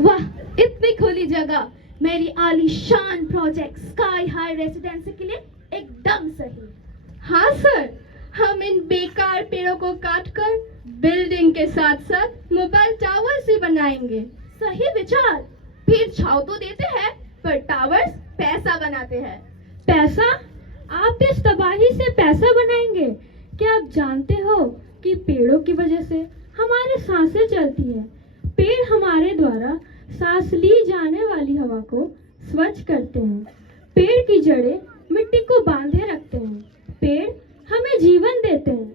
वाह, इतनी खुली जगह। मेरी आलीशान प्रोजेक्ट स्काई हाई रेसिडेंसी के लिए एकदम सही। हाँ सर, हम इन बेकार पेड़ों को काटकर बिल्डिंग के साथ साथ मोबाइल टावर्स भी बनाएंगे। सही विचार। पेड़ छाव तो देते हैं, पर टावर्स पैसा बनाते हैं। पैसा? आप इस तबाही से पैसा बनाएंगे? क्या आप जानते हो कि पेड़ों की वजह से हमारी सांसें चलती हैं? पेड़ हमारे द्वारा सांस ली जाने वाली हवा को स्वच्छ करते हैं। पेड़ की जड़ें मिट्टी को बांधे रखते हैं। पेड़ हमें जीवन देते हैं।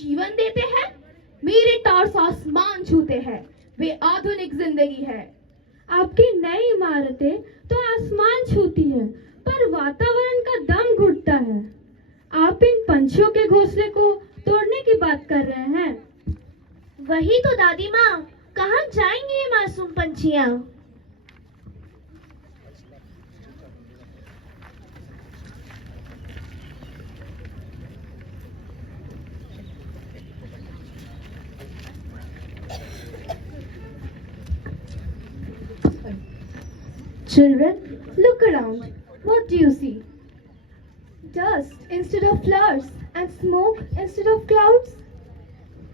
जीवन देते हैं? मेरे टावर्स आसमान छूते हैं। वे आधुनिक जिंदगी है। आपकी नई इमारतें तो आसमान छूती हैं, पर वातावरण का दम घुटता है। आप इन पंछियों के घोंसले को तोड़ने की बात कर रहे हैं। वही तो दादी माँ, कहाँ जाएंगे ये मासूम पंछियाँ? Children, look around. What do you see? Dust instead of flowers and smoke instead of clouds.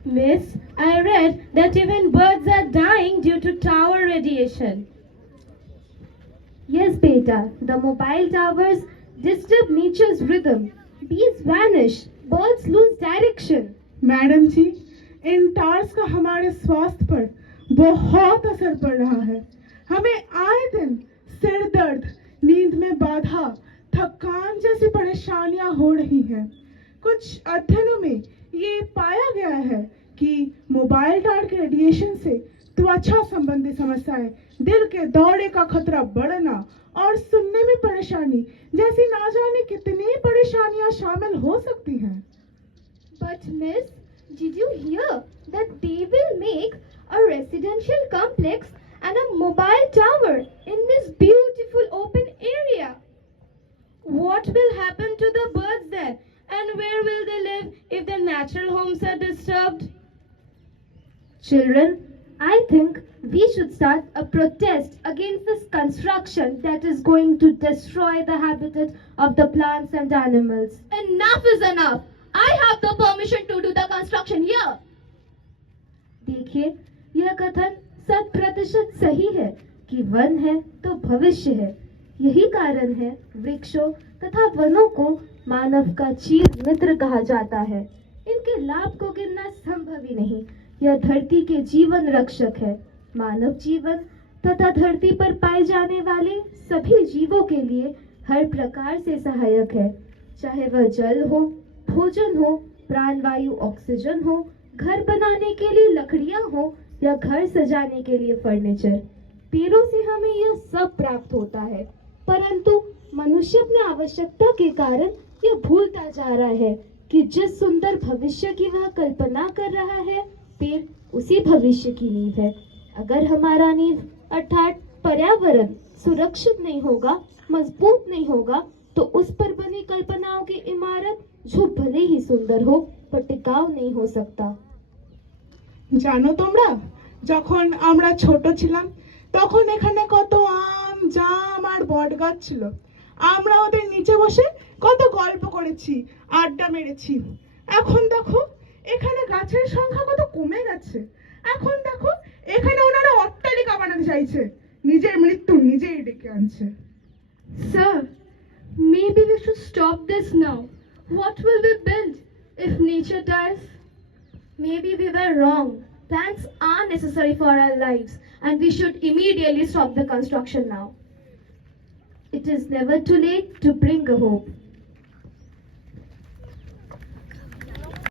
Miss, I read that even birds are dying due to tower radiation. Yes, beta, the mobile towers disturb nature's rhythm. Bees vanish, birds lose direction. Madam ji, इन tars का हमारे स्वास्थ्य पर बहुत असर पड़ रहा है। हमें आए दिन सिर दर्द, नींद में बाधा, थकान जैसी परेशानियां हो रही हैं। कुछ अध्ययनों में ये पाया गया है कि मोबाइल टावर के रेडिएशन से त्वचा संबंधी समस्याएं, दिल के दौरे का खतरा बढ़ना और सुनने में परेशानी जैसी ना जाने कितनी परेशानियां शामिल हो सकती हैं। But miss, did you hear that they will make a residential complex and a mobile tower in this beautiful open area? What will happen to the birds there? And where will they live if their natural homes are disturbed? Children, I think we should start a protest against this construction that is going to destroy the habitat of the plants and animals. Enough is enough. I have the permission to do the construction here. देखिए, यह कथन 100% सही है कि one है तो भविष्य है। यही कारण है वृक्षों तथा वनों को मानव का चीर मित्र कहा जाता है। इनके लाभ को गिनना संभव ही नहीं। यह धरती के जीवन रक्षक है। मानव जीवन तथा धरती पर पाए जाने वाले सभी जीवों के लिए हर प्रकार से सहायक है, चाहे वह जल हो, भोजन हो, प्राणवायु ऑक्सीजन हो, घर बनाने के लिए लकड़ियां हो या घर सजाने के लिए फर्नीचर। पेड़ों से हमें यह सब प्राप्त होता है, परंतु मनुष्य अपनी आवश्यकता के कारण यह भूलता जा रहा है कि जिस सुंदर भविष्य की वह कल्पना कर रहा है, पेड़ उसी भविष्य की नींव है। अगर हमारा नींव अर्थात पर्यावरण सुरक्षित नहीं होगा, मजबूत नहीं होगा, तो उस पर बनी कल्पनाओं की इमारत जो भले ही सुंदर हो पर टिकाऊ नहीं हो सकता। জানো তোমরা, যখন আমরা ছোট ছিলাম তখন এখানে কত আম, জাম আর বট গাছ ছিল। আমরা ওদের নিচে বসে কত গল্প করেছি, আড্ডা মেরেছি। এখন দেখো এখানে গাছের সংখ্যা কত কমে গেছে। এখন দেখো এখানে ওনারা অট্টালিকা বানাতে চাইছে, নিজের মৃত্যু নিজেই ডেকে আনছে। Sir, maybe we should stop this now. What will we build if nature dies? Maybe we were wrong. Plants are necessary for our lives and we should immediately stop the construction now. It is never too late to bring a hope.